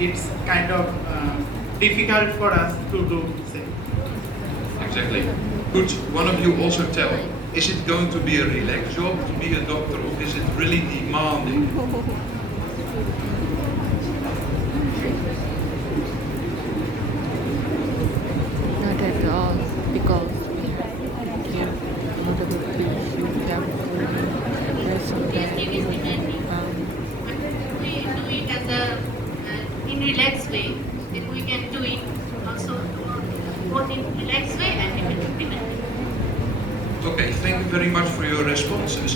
it's kind of difficult for us to do same. Exactly. Could one of you also tell, is it going to be a relaxed job to be a doctor, or is it really demanding? Not at all, because we have to give not a good patient, we have to rest of them. We do it as a in relaxed way. Then we can do it also both in relaxed way and in a different way. Okay, thank you very much for your responses.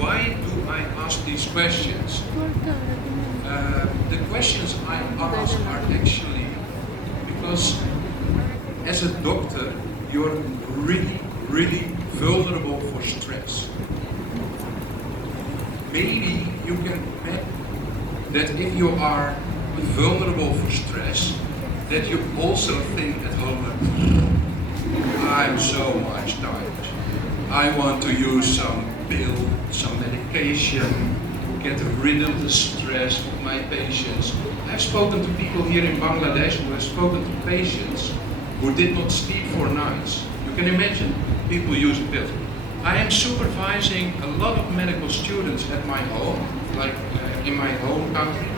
Why do I ask these questions? The questions I ask are actually because as a doctor, you're really vulnerable for stress. Maybe you can imagine that if you are vulnerable for stress, that you also think at home, I'm so much tired. I want to use some pill, some medication, get rid of the stress of my patients. I've spoken to people here in Bangladesh who have spoken to patients who did not sleep for nights. You can imagine people use pills. I am supervising a lot of medical students at my home, like in my home country,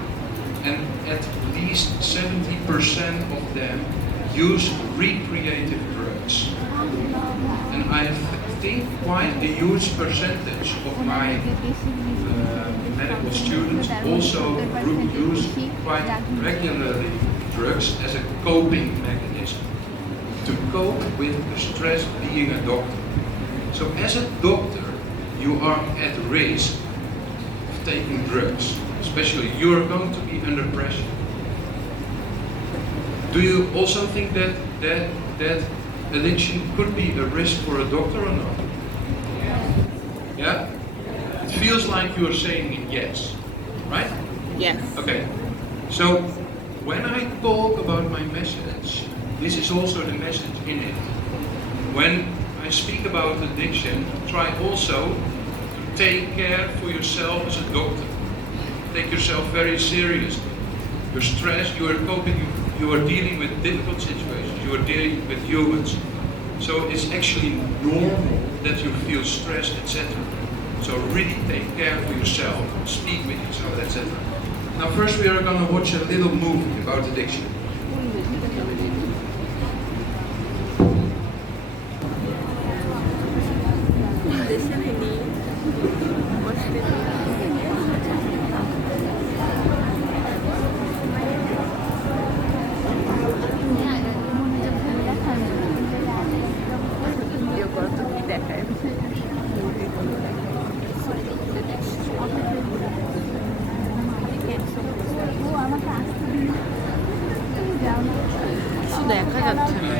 and at least 70% of them use recreative drugs. And I think quite a huge percentage of my medical students also use quite regularly drugs as a coping mechanism to cope with the stress being a doctor. So as a doctor, you are at risk of taking drugs, especially you are going to be under pressure. Do you also think that addiction could be a risk for a doctor or not? Yeah? It feels like you are saying yes, right? Yes. Okay. So when I talk about my message, this is also the message in it. When I speak about addiction, try also to take care for yourself as a doctor. Take yourself very seriously. You're stressed, you are coping, you are dealing with difficult situations, you are dealing with humans. So it's actually normal that you feel stressed, etc. So really take care for yourself, speak with each other, etc. Now first we are going to watch a little movie about addiction. দেখা যাচ্ছে না।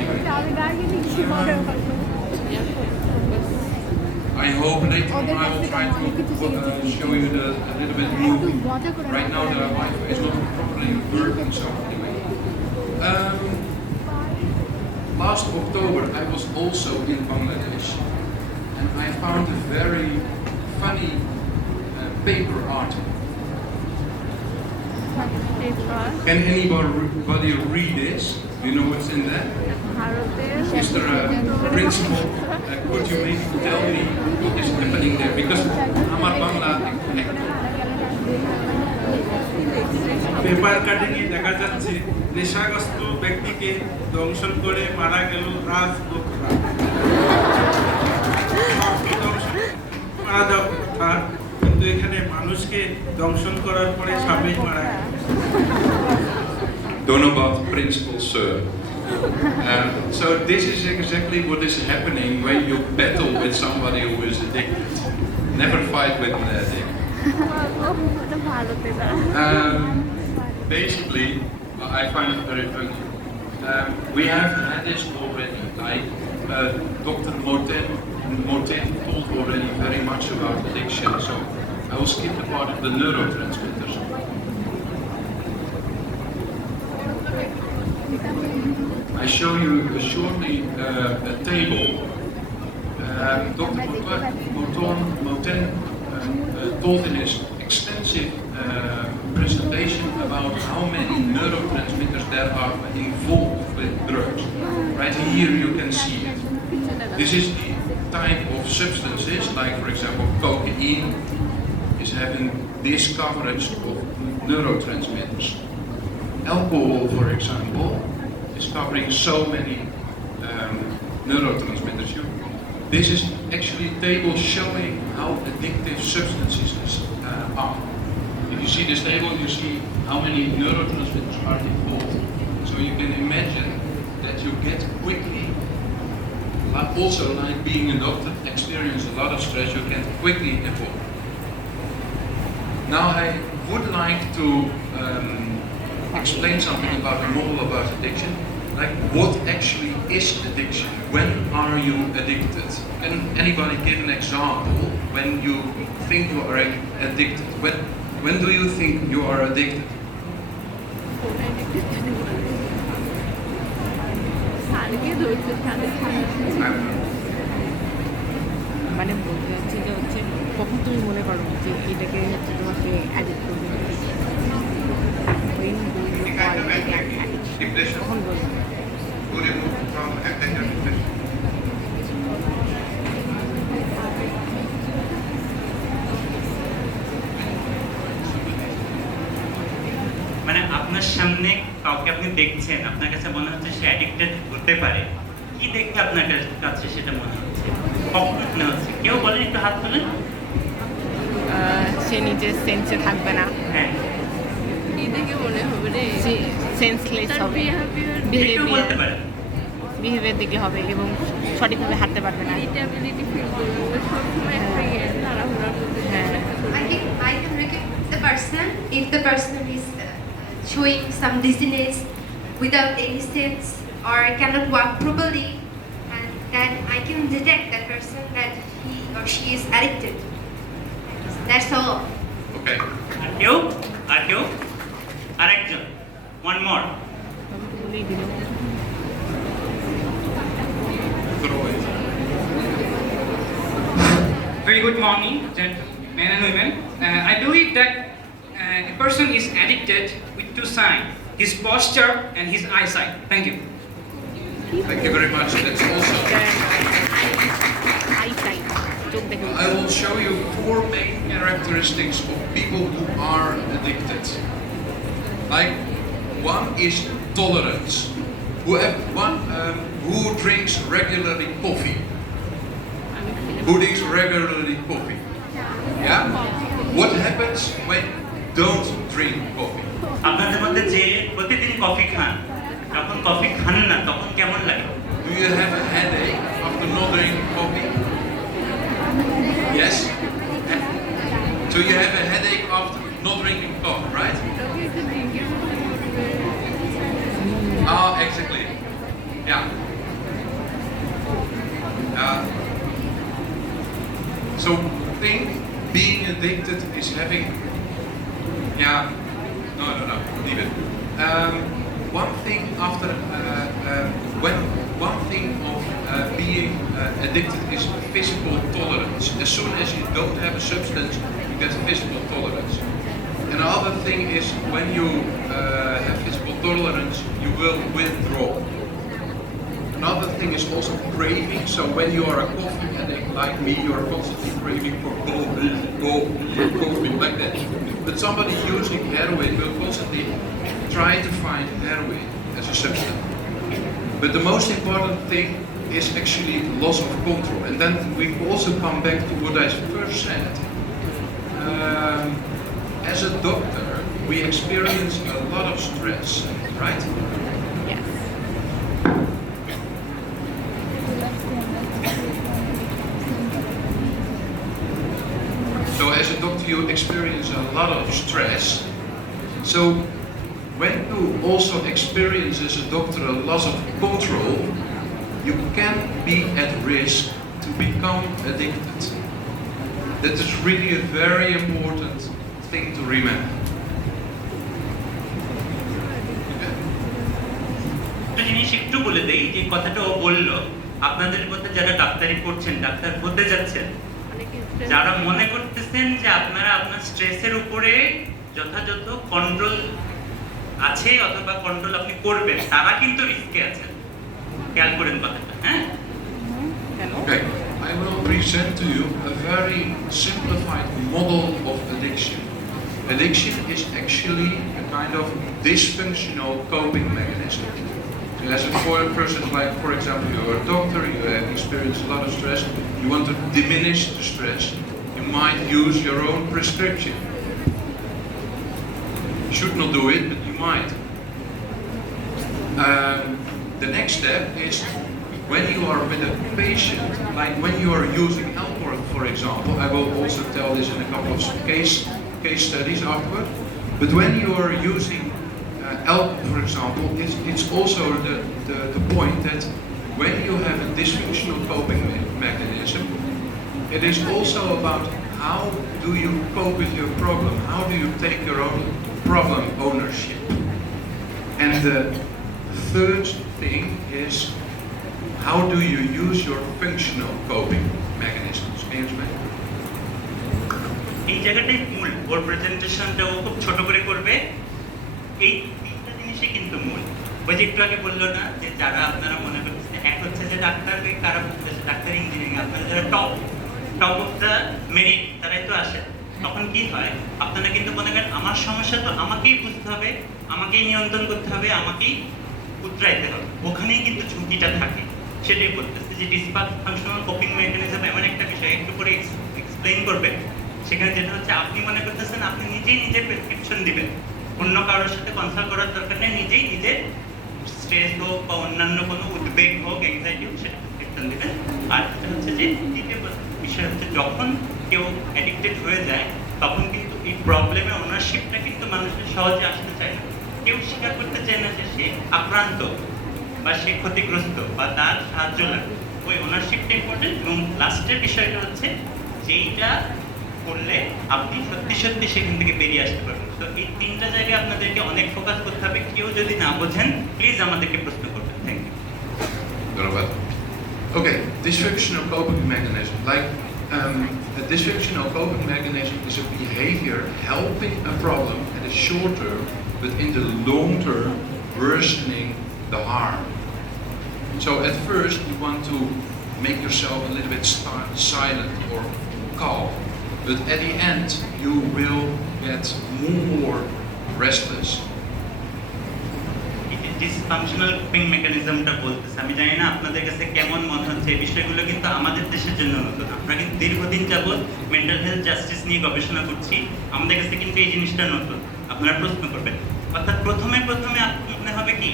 I hope later on I will try to show you a little bit movie. Right now the Wi-Fi is not properly working, so anyway. Last October I was also in Bangladesh and I found a very funny paper article. Can anybody read this? Do you know what's in there? Mr. Principal, could you maybe tell me what is happening there? Because Amar Bangla. Paper কাটিংয়ে দেখা যাচ্ছে নেশাগ্রস্ত ব্যক্তিকে দংশন করে মারা গেল রাজদোকরা। মারা যাওয়ার কথা, কিন্তু এখানে মানুষকে দংশন করার পরে সাপেই মারা গেল। Donabad Principal Sir. So this is exactly what is happening when you battle with somebody who is addicted. Never fight with an addict. Basically, I find it very funny. We have had this already, like Dr. Moten told already very much about addiction, so I will skip the part of the neurotransmitters. I show you shortly a table. Dr. Moten told in his extensive presentation about about how many neurotransmitters there are involved with drugs. Right here you can see it. This is the type of substances, like for example cocaine is having this coverage of neurotransmitters. Alcohol, for example, is covering so many neurotransmitters. This is actually a table showing how addictive substances are. If you see this table, you see how many neurotransmitters are involved. So you can imagine that you get quickly, but also like being a doctor, experience a lot of stress, you get quickly involved. Now I would like to explain something about the model about addiction. Like what actually is addiction? When are you addicted? Can anybody give an example when you think you are addicted? When do you think you are addicted? মানে বলতে যাচ্ছি যে হচ্ছে কখন তুমি মনে করো যে এটাকে হচ্ছে তোমাকে অ্যাডিক্ট করবে কখন বলবো মানে আপনার সামনে কাউকে আপনি দেখছেন, আপনার কাছে মনে হচ্ছে সে অ্যাডিক্টেড হতে পারে, কি দেখতে আপনার কাছে সেটা মনে হচ্ছে, কখন মনে হচ্ছে? কেউ বলেন, একটু হাত তোলেন। সে নিজের সেন্সে থাকবে না, হ্যাঁ, সেন্সলেস হবে, কেউ বলতে পারে বিহেভিয়ার দিকে হবে এবং সঠিকভাবে হাঁটতে পারবে না। I can recognize the person if the person is showing some dizziness without any sense or cannot walk properly, and then I can detect that person that he or she is addicted. That's all. Okay. আর কেউ? আর কেউ? আরেকজন, one more. Very good morning, gentlemen and women. I believe that a person is addicted with two signs, his posture and his eyesight. Thank you. Thank you very much. That's also. I will show you 4 main characteristics of people who are addicted. Like, one is tolerance. Who drinks regularly coffee? Who drinks regularly coffee? Yeah? What happens when you don't drink coffee? আপনাদের মধ্যে যে প্রতিদিন কফি খান, যখন কফি খান না তখন কেমন লাগে? Do you have a headache after not drinking coffee? Yes? So you have a headache after not drinking coffee, right? Ah, exactly. Yeah. So think being addicted is having, yeah, no, leave it. One thing after, one thing of being addicted is physical tolerance. As soon as you don't have a substance, you get physical tolerance. Another thing is when you have physical tolerance, you will withdraw. Another thing is also craving. So when you are a coffee addict like me, you are constantly craving for coffee, like that. But somebody using heroin will constantly try to find heroin as a substance. But the most important thing is actually loss of control. And then we also come back to what I first said. As a doctor, we experience a lot of stress, right? Yes. So as a doctor, you experience a lot of stress. So when you also experience as a doctor a loss of control, you can be at risk to become addicted. That is really a very important thing to remember. একটা জিনিস একটু বলে দেই, যে কথাটা ও বললো, আপনাদের মধ্যে যারা ডাক্তারি পড়ছেন, ডাক্তার হতে যাচ্ছেন, যারা মনে করতেছেন যে আপনারা আপনার স্ট্রেসের উপরে যথাযথ কন্ট্রোল আছে অথবা কন্ট্রোল আপনি করবেন, তারা কিন্তু রিস্কে আছেন। খেয়াল করেন কথাটা, হ্যাঁ? Okay, I will present to you a very simplified model of addiction. Addiction is actually a kind of dysfunctional coping mechanism. So as a person, like for example, you're a doctor, you have experienced a lot of stress, you want to diminish the stress, you might use your own prescription. You should not do it, but you might. The next step is when you are with a patient, like when you are using alcohol, for example. I will also tell this in a couple of case studies afterward. But when you are using alcohol, for example, it's also the point that when you have a dysfunctional coping mechanism, it is also about how do you cope with your problem? How do you take your own problem ownership? And the third thing is how do you use your functional coping mechanisms? Can you explain? এই জায়গাটাই মূল, ওর প্রেজেন্টেশনটা ও খুব ছোট করে করবে। এই তিনটা জিনিসই কিন্তু মূল। ওই যে একটু আগে বললো না যে যারা আপনারা মনে করতেছে, এক হচ্ছে যে ডাক্তারকে কারা বলতেছে, ডাক্তার ইঞ্জিনিয়ারিং, আপনারা যারা টপ অফ দ্য মেরিট, তারাই তো আসে। তখন কি হয়, আপনারা কিন্তু মনে করেন আমার সমস্যা তো আমাকেই বুঝতে হবে, আমাকেই নিয়ন্ত্রণ করতে হবে, আমাকেই উতরাইতে হবে। ওখানেই কিন্তু ঝুঁকিটা থাকে। সেটাই বলতেছে যে ডিসফাংশনাল কোপিং মেকানিজম এমন একটা বিষয়, একটু করে এক্সপ্লেইন করবে। সেখানে যেটা হচ্ছে আপনি মনে করতেছেন আপনি নিজেই নিজের প্রেসক্রিপশন দিবেন, অন্য কারোর সাথে কনসাল্ট করার দরকার নেই, নিজেই নিজের স্ট্রেস হোক বা অন্যান্য কোনো উদ্বেগ হোক, অ্যাংজাইটি হোক, সেটা প্রেসক্রিপশন দিবেন। আর এটা হচ্ছে যে দ্বিতীয় বিষয় হচ্ছে যখন কেউ অ্যাডিক্টেড হয়ে যায় তখন কিন্তু এই প্রবলেমের ওনারশিপটা কিন্তু মানুষের সহজে আসতে চায় না। কেউ স্বীকার করতে চায় না যে সে আক্রান্ত বা সে ক্ষতিগ্রস্ত বা তার সাহায্য লাগবে। ওই ওনারশিপটা ইম্পর্টেন্ট। এবং লাস্টের বিষয়টা হচ্ছে যেইটা করলে আপনি সত্যি সত্যি সেখান থেকে বেরিয়ে আসতে পারবেন। তো এই তিনটা জায়গায় আপনাদেরকে অনেক ফোকাস করতে হবে। কেউ যদি না বোঝেন প্লিজ আমাদেরকে প্রশ্ন করবেন। Thank you. ধন্যবাদ। Okay, dysfunctional coping mechanism. Like a dysfunctional coping mechanism is a behavior helping a problem at a short term, but in the long term worsening the harm. So at first you want to make yourself a little bit silent or calm, but at the end you will get more restless. Dysfunctional coping মেকানিজমটা বলতেছে, আমি জানি না আপনাদের কাছে কেমন মনে হচ্ছে। এই বিষয়গুলো কিন্তু আমাদের দেশের জন্য নতুন। আমরা কিন্তু দীর্ঘদিন যাবৎ মেন্টাল হেলথ জাস্টিস নিয়ে গবেষণা করছি, আমাদের কাছে কিন্তু এই জিনিসটা নতুন। আপনারা প্রশ্ন করবেন, অর্থাৎ প্রথমে মনে হবে কি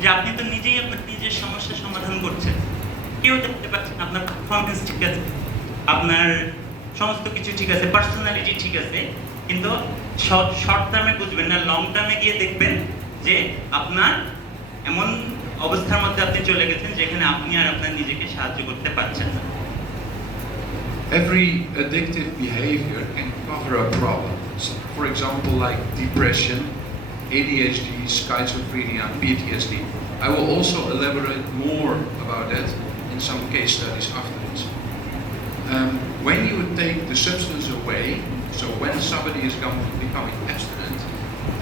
যে আপনি তো নিজেই আপনার নিজের সমস্যার সমাধান করছেন, কেউ দেখতে পাচ্ছেন আপনার পারফরমেন্স ঠিক আছে, আপনার সমস্ত কিছু ঠিক আছে, পার্সোনালিটি ঠিক আছে, কিন্তু শর্ট টার্মে বুঝবেন না, লং টার্মে গিয়ে দেখবেন যে আপনার এমন অবস্থার মধ্যে আপনি চলে গেছেন যেখানে আপনি আর আপনার নিজেকে সাহায্য করতে পারছেন না। Every addictive behavior can cover a problem. So, for example, like depression, ADHD, schizophrenia, PTSD. I will also elaborate more about that in some case studies afterwards. When you take the substance away, so when somebody is becoming abstinent,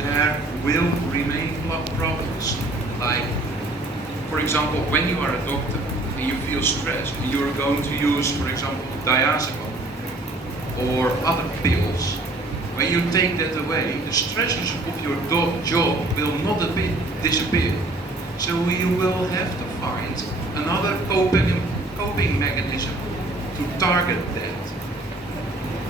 there will remain problems. Like, for example, when you are a doctor and you feel stressed and you're going to use, for example, diazepam or other pills, when you take that away, the stresses of your job will not disappear. So you will have to find another coping mechanism to target that.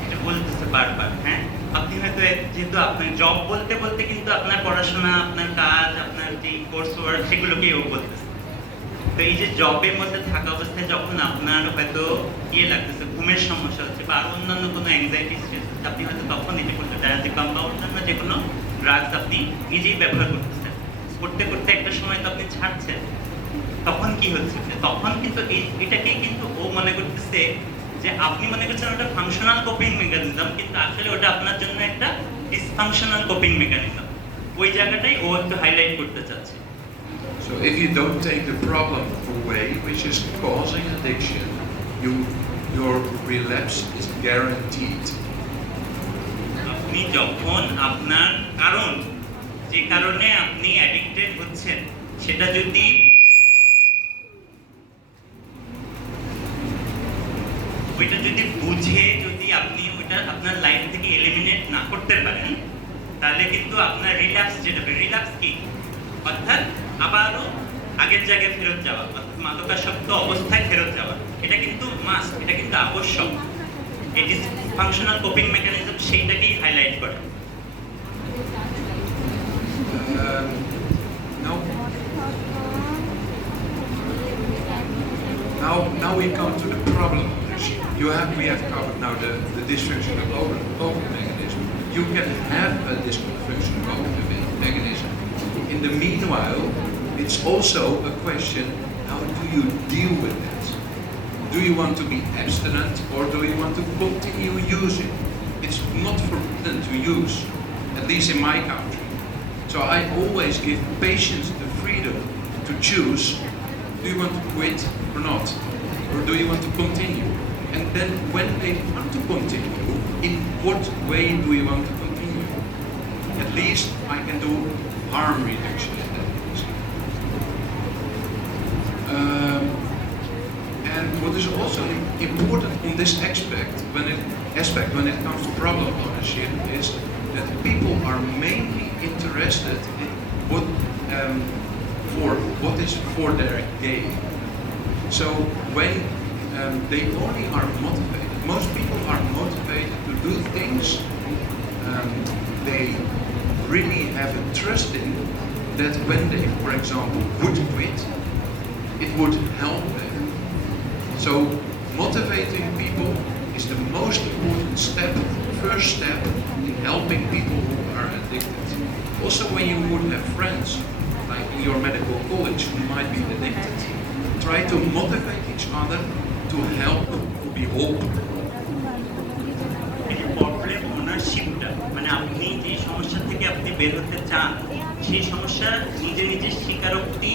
এটা বলতেছে বারবার, হ্যাঁ, আপনি হয়তো যেহেতু আপনার জব বলতে বলতে কিন্তু আপনার পড়াশোনা, আপনার কাজ, আপনার যে কোর্স ওয়ার্ক সেগুলোকেও বলতেছে। তো এই যে জবের মধ্যে থাকা অবস্থায় যখন আপনার হয়তো লাগতেছে, ঘুমের সমস্যা হচ্ছে বা আরো অন্যান্য কোনো অ্যাংজাইটি স্ট্রেস হচ্ছে, আপনি হয়তো তখন এই যে কোনো ডায়াজিপাম বা অন্যান্য যে কোনো ড্রাগস আপনি নিজেই ব্যবহার করতেছেন, করতে করতে একটা সময় তো আপনি ছাড়ছেন। তখন কি হচ্ছে, তখন কিন্তু এটাকেই কিন্তু ও মনে করতেছে যে আপনি মনে করছেন ওটা ফাংশনাল কোপিং মেকানিজম, কিন্তু আসলে ওটা আপনার জন্য একটা ডিসফাংশনাল কোপিং মেকানিজম। ওই জায়গাটাই ও একটু হাইলাইট করতে চাচ্ছে। So if you don't take the problem away, which is causing addiction, your relapse is guaranteed. আপনি যখন আপনার কারণ যে কারণে আপনি অ্যাডিক্টেড হচ্ছেন সেটা যদি ওইটা যদি বুঝে যদি আপনি ওইটা আপনার লাইফ থেকে এলিমিনেট না করতে পারেন, তাহলে কিন্তু আপনার রিল্যাপস যেটা, রিল্যাপস কি অর্থাৎ আবারও আগের জায়গায় ফেরত যাওয়া, অর্থাৎ মাদকাসক্ত অবস্থায় ফেরত যাওয়া, এটা কিন্তু মাস্ট, এটা কিন্তু আবশ্যক। এই ডিসফাংশনাল কোপিং মেকানিজম সেইটাকেই হাইলাইট করে। Now we come to the problem. We have covered now the dysfunctional coping mechanism. You can have a dysfunctional coping mechanism. In the meanwhile, it's also a question, how do you deal with it? Do you want to be abstinent or do you want to continue using? It's not forbidden to use, at least in my country. So I always give patients the freedom to choose, do you want to quit or not? Or do you want to continue? And then when they want to continue, in what way do you want to continue? At least I can do harm reduction in that case. And what is also important in this aspect when it comes to problem ownership is that people are mainly interested in what is for their gain. So when they only are motivated, most people are motivated to do things they really have a trust in, that when they, for example, would quit, it would help them. So motivating people is the most important step, first step in helping people who are addicted. Also when you would have friends, like in your medical college, who might be addicted, try to motivate each other to help, to be whole. Problem ওনারশিপটা, মানে আপনি যে সমস্যা থেকে আপনি বের হতে চান সেই সমস্যার নিজে নিজে স্বীকারোক্তি,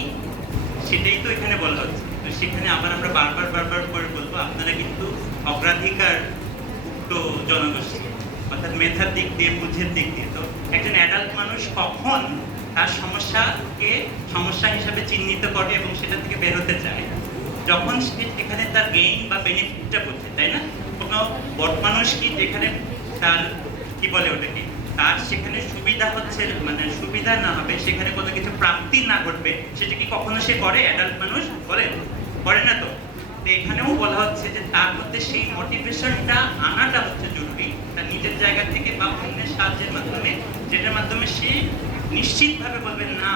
সেটাই তো এখানে বলা হচ্ছে। তো সেখানে আবার আমরা বারবার করে বলবো, আপনারা কিন্তু অগ্রাধিকার তো জনগোষ্ঠী, অর্থাৎ মেধার দিক দিয়ে, বুঝের দিক দিয়ে, তো একজন অ্যাডাল্ট মানুষ কখন তার সমস্যাকে সমস্যা হিসাবে চিহ্নিত করে এবং সেটা থেকে বের হতে চায়, যখন এখানে তার গেইন বা বেনিফিটটা বোঝে, তাই না? কোনো বড় মানুষ কি যেখানে তার কি বলে ওটাকে, তার সেখানে সুবিধা হচ্ছে, মানে সুবিধা না হবে, সেখানে কোনো কিছু প্রাপ্তি না ঘটবে, সেটা কি কখনো সে করে? অ্যাডাল্ট মানুষ করে না তো। তো এখানেও বলা হচ্ছে যে তার মধ্যে সেই মোটিভেশনটা আনাটা হচ্ছে জরুরি, তার নিজের জায়গা থেকে বা অন্যের সাহায্যের মাধ্যমে, যেটার মাধ্যমে সে নিশ্চিতভাবে বলবেন না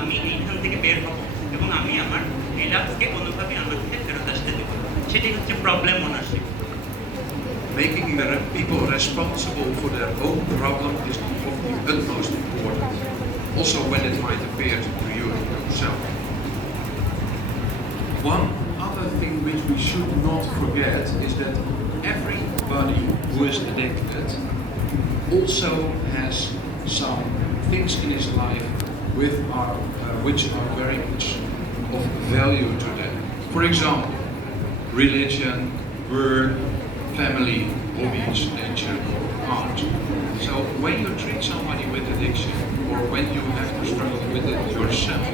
আমি এইখান থেকে বের হব এবং আমি আমার রিল্যাপসকে কোনোভাবে আমাকে ফেরত আসতে দেব। সেটি হচ্ছে problem ownership. Making the people responsible for their own problem is of the utmost importance, also when it might appear to you yourself. One other thing which we should not forget is that everybody who is addicted also has some things in his life which are very much of value to them. For example, religion, work, family, hobbies, nature, art. So when you treat somebody with addiction, or when you have to struggle with it yourself,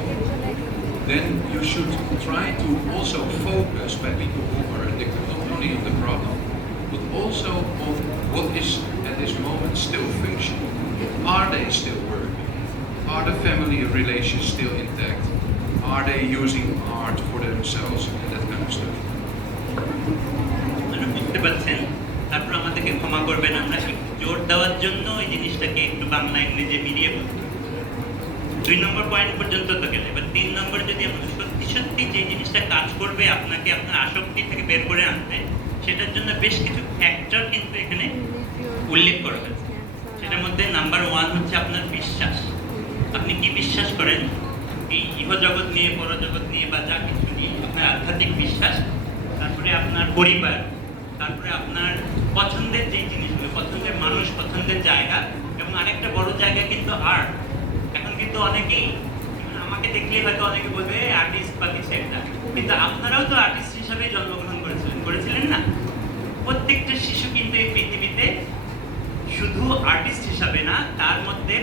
then you should try to also focus by people who are addicted not only on the problem, but also on what is at this moment still functioning. Are they still working? Are the family relations still intact? Are they using art for themselves and that kind of stuff? বুঝতে পারছেন, তারপর আমাদেরকে ক্ষমা করবেন, আমরা জোর দেওয়ার জন্য এই জিনিসটাকে একটু বাংলা ইংরেজি মিলিয়ে বলবো। 2 নম্বর পয়েন্ট পর্যন্ত তো গেলে, এবার 3 নম্বর যদি আমাদের সত্যি যে জিনিসটা কাজ করবে আপনাকে আপনার আসক্তি থেকে বের করে আনতে, সেটার জন্য বেশ কিছু ফ্যাক্টর কিন্তু এখানে উল্লেখ করা হয়েছে। সেটার মধ্যে নাম্বার 1 হচ্ছে আপনার বিশ্বাস। আপনি কি বিশ্বাস করেন এই ইহজগৎ নিয়ে, পরজগৎ নিয়ে বা যা কিছু নিয়ে, আপনার আধ্যাত্মিক বিশ্বাস, তারপরে আপনার পরিবার, তারপরে আপনার পছন্দের যে জিনিসগুলো, পছন্দের মানুষ, পছন্দের জায়গা, এবং আরেকটা বড় জায়গা কিন্তু আর্ট। এখন কিন্তু অনেকেই আমাকে দেখলেই হয়তো অনেকে বলবে আর্টিস্ট বা কিছু একটা, কিন্তু আপনারাও তো আর্টিস্ট হিসাবে জন্মগ্রহণ করেছিলেন না? প্রত্যেকটা শিশু কিন্তু এই পৃথিবীতে শুধু আর্টিস্ট হিসাবে না, তার মধ্যে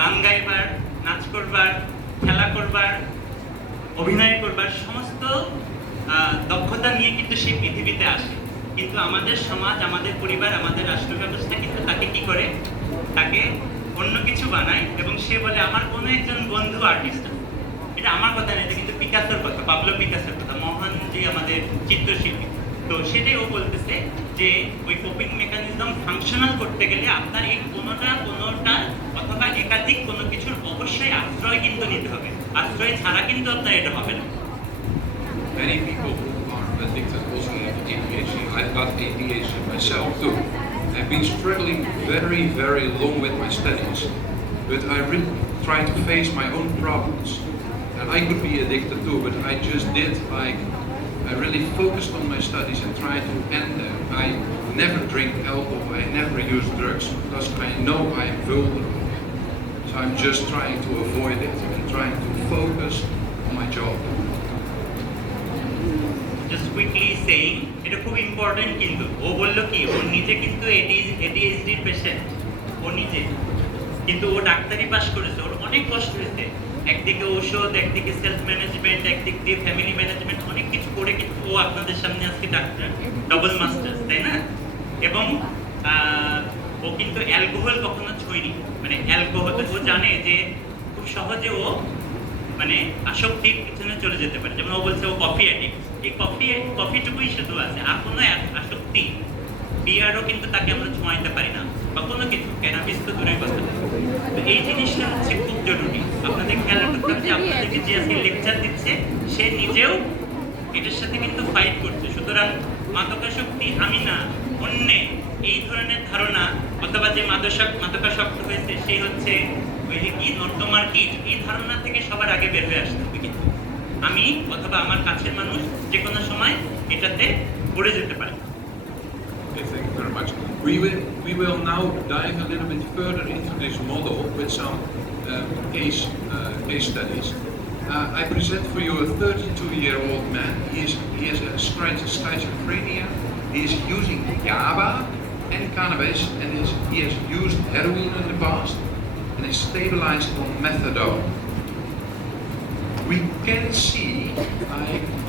গান গাইবার, নাচ করবার, খেলা করবার, অভিনয় করবার সমস্ত দক্ষতা নিয়ে কিন্তু সে পৃথিবীতে আসে। কিন্তু আমাদের সমাজ, আমাদের পরিবার, আমাদের রাষ্ট্র ব্যবস্থা কিন্তু তাকে কি করে, তাকে অন্য কিছু বানায় এবং সে বলে আমার কোনো একজন বন্ধু আর্টিস্ট। এটা আমার কথা না, এটা কিন্তু পিকাসোর কথা, পাবলো পিকাসোর কথা, মহান যে আমাদের চিত্রশিল্পী। তো সেটাই ও বলতেছে যে ওই কোপিং মেকানিজম ফাংশনাল করতে গেলে আপনার এই কোনোটা অথবা একাধিক কোনো কিছুর অবশ্যই আশ্রয় কিন্তু নিতে হবে। আশ্রয় ছাড়া কিন্তু আপনার এটা হবে না। Many people who are addicted also have ADHD. I've got ADHD myself too. I've been struggling very, very long with my studies, but I really try to face my own problems. And I could be addicted too, but I just did like, I really focused on my studies and tried to end them. I never drink alcohol, I never use drugs, because I know I am vulnerable. So I'm just trying to avoid it and trying to focus on my job. Just quickly saying, এটা খুব ইম্পর্টেন্ট। কিন্তু ও বললো কি, ও নিজে কিন্তু ADHD patient, ও নিজে কিন্তু ও ডাক্তারি পাস করেছে, ওর অনেক কষ্ট হয়েছে। একদিকে ঔষধ, একদিকে সেলফ ম্যানেজমেন্ট, একদিক দিয়ে ফ্যামিলি ম্যানেজমেন্ট, অনেক কিছু করে কিন্তু ও আপনাদের সামনে আজকে ডাক্তার, ডবল মাস্টার্স, তাই না? এবং ও কিন্তু অ্যালকোহল কখনো ছুঁয়নি। মানে অ্যালকোহল ও জানে যে খুব সহজে ও মানে আসক্তির পিছনে চলে যেতে পারে। যেমন ও বলছে ও কফি অ্যাডিক্ট, এই কফিটুকুই শুধু আছে, আর কোনো আসক্তি, বিয়ারও কিন্তু তাকে আমরা ছোঁয়াইতে পারি না, বা কোনো কিছু, ক্যানাবিস তো দূরের কথা। তো এই জিনিসটা হচ্ছে খুব জরুরি। আপনাদের খেয়াল রাখতে হবে যে আপনাদেরকে যে আজকে লেকচার দিচ্ছে সে নিজেও এটার সাথে কিন্তু ফাইট করছে। সুতরাং মাদকাসক্তি আমি না, অন্যে এই ধরনের ধারণা, অথবা যে মাদকাসক্ত হয়েছে সে হচ্ছে ওই যে কি নর্দমার কীট, এই ধারণা থেকে সবার আগে বের হয়ে আসতে হবে। কিন্তু আমি অথবা আমার কাছের মানুষ যে কোনো সময় এটাতে পড়ে যেতে পারে। Okay, thank you very much. We will now dive a little bit further into this model with some case studies. I present for you a 32-year-old man. He has a schizophrenia. He is using GABA and cannabis, and he has used heroin in the past, and is stabilized on methadone. We can see,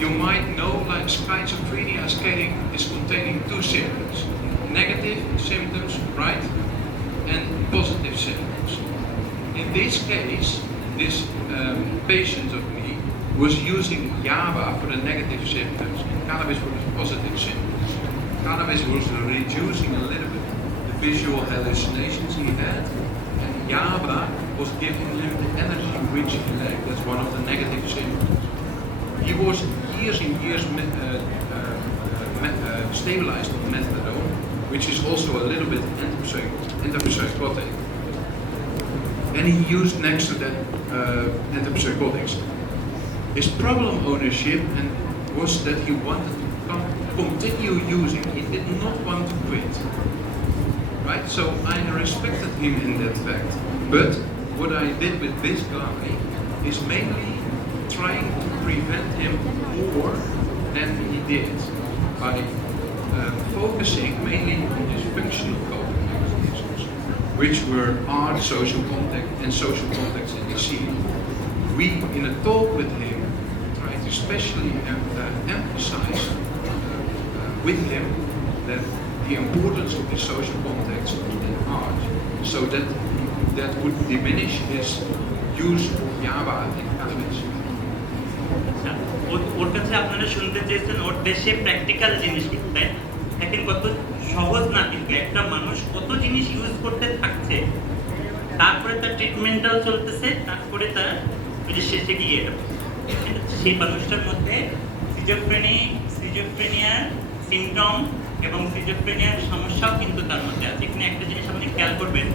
you might know, like schizophrenia is containing two symptoms: negative symptoms, right, and positive symptoms. In this case, this patient of me was using GABA for the negative symptoms and cannabis for the positive symptoms. Cannabis was reducing a little bit the visual hallucinations he had, and GABA was giving him the energy which he lacked. That's one of the negative symptoms. He was years and years stabilized on methadone, which is also a little bit antipsychotic. And he used next to that antipsychotics. His problem ownership was that he wanted to continue using. He did not want to quit. Right? So I respected him in that fact. But what I did with this guy is mainly trying to prevent him more than he did by focusing mainly on his functional coping mechanisms, which were art, social contact, and social contacts in the scene. We, in a talk with him, tried to especially emphasize with him that the importance of his social contacts and art, so that would diminish his use of GABA and cannabis. ওর কাছে আপনারা শুনতে চেয়েছেন ওর দেশে প্র্যাকটিক্যাল জিনিস কিন্তু, তাই দেখেন কত সহজ না, কিন্তু একটা মানুষ কত জিনিস ইউজ করতে থাকছে, তারপরে তার ট্রিটমেন্টটাও চলতেছে, তারপরে তার ওই যে শেষে গিয়ে এটা সেই মানুষটার মধ্যে সিজোফ্রেনিয়ার সিমটম এবং সিজোফ্রেনিয়ার সমস্যাও কিন্তু তার মধ্যে আছে। এখানে একটা জিনিস আপনি খেয়াল করবেন,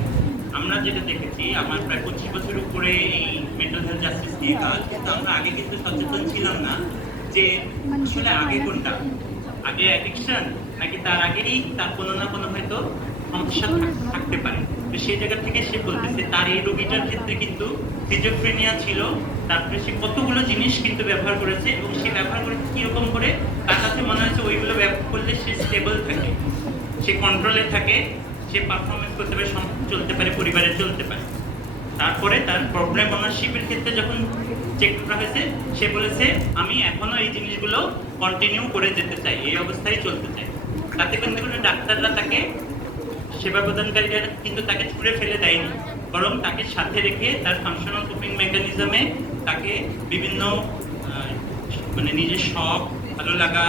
আমরা যেটা দেখেছি, আমার প্রায় 25 বছর উপরে এই মেন্টাল হেলথ জাস্টিস নিয়ে কাজ, কিন্তু আমরা আগে কিন্তু সচেতন ছিলাম না যে আসলে আগে কোনটা, আগে অ্যাডিকশন নাকি তার আগেই তার কোনো না কোনো হয়তো সমস্যা থাকতে পারে। তো সেই জায়গা থেকে সে বলতেছে তার এই রোগীটার ক্ষেত্রে কিন্তু সিজোফ্রেনিয়া ছিল, তারপরে সে কতগুলো জিনিস কিন্তু ব্যবহার করেছে, এবং সে ব্যবহার করেছে কীরকম করে, তার কাছে মনে হয়েছে ওইগুলো ব্যবহার করলে সে স্টেবল থাকে, সে কন্ট্রোলে থাকে, সে পারফরমেন্স করতে পারে, চলতে পারে, পরিবারে চলতে পারে। তারপরে তার প্রবলেম ওনারশিপের ক্ষেত্রে যখন চেক করা হয়েছে, সে বলেছে আমি এখনো এই জিনিসগুলো কন্টিনিউ করে যেতে চাই, এই অবস্থায় চলতে চাই। তাতে কিন্তু কোনো ডাক্তাররা তাকে, সেবা প্রদানকারীরা কিন্তু তাকে ছুঁড়ে ফেলে দেয়নি, বরং তাকে সাথে রেখে তার ফাংশনাল কোপিং মেকানিজমে তাকে বিভিন্ন মানে নিজের শখ, ভালো লাগা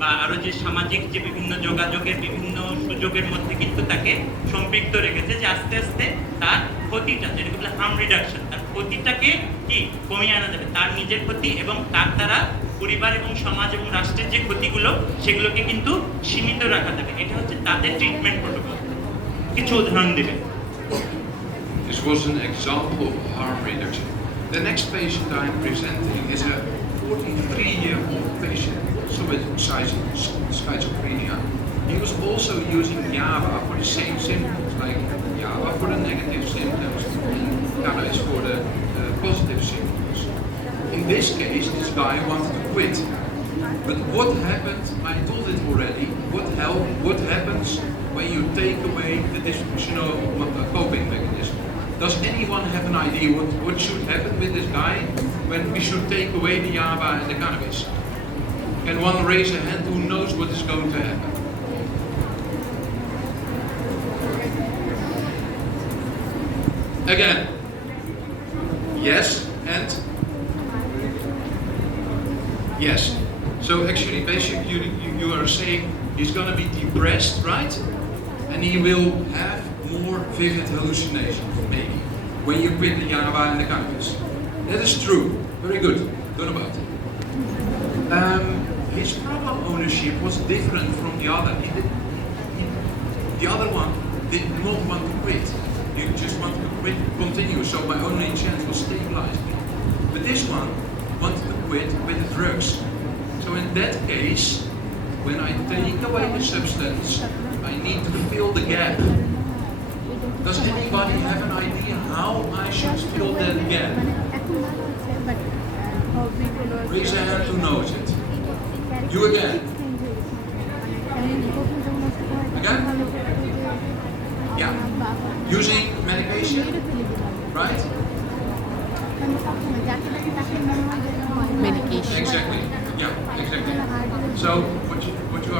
বা আরো যে সামাজিক যে বিভিন্ন যোগাযোগের বিভিন্ন সুযোগের মধ্যে কিন্তু তাকে সম্পৃক্ত রেখেছে, যে আস্তে আস্তে তার ক্ষতিটা, যেটা বলে হার্ম রিডাকশন, তার ক্ষতিটাকে কি কমিয়ে আনা যাবে, তার নিজের ক্ষতি এবং তার দ্বারা পরিবার এবং সমাজ এবং রাষ্ট্রের যে ক্ষতিগুলো সেগুলোকে কিন্তু সীমিত রাখা যাবে। এটা হচ্ছে তাদের ট্রিটমেন্ট প্রোটোকল। কিছু উদাহরণ দিবেন। This was an example of harm reduction. The next patient I'm presenting is a 43-year-old patient, also with schizophrenia. He was also using YABA for the same symptoms, like YABA for the negative symptoms and cannabis for the positive symptoms. In this case, this guy wanted to quit. But what happened, I told it already, what happens when you take away the dysfunctional coping mechanism? Does anyone have an idea what should happen with this guy when we should take away the YABA and the cannabis? Can one raise a hand who knows what is going to happen? Again. Yes, and? Yes. So actually, basically, you are saying he's going to be depressed, right? And he will have more vivid hallucinations, maybe, when you quit the YABA and the cannabis. That is true. Very good. Done about it. His problem ownership was different from the other. The other one did not want to quit. He just wanted to quit, continue. So my only chance was stabilizing him. But this one wanted to quit with the drugs. So in that case, when I take away the substance, I need to fill the gap. Does anybody have an idea how I should fill that gap? Raise a hand who knows it. You again. Again? Yeah. Using medication, right? Medication. Exactly. Yeah, exactly. So what you are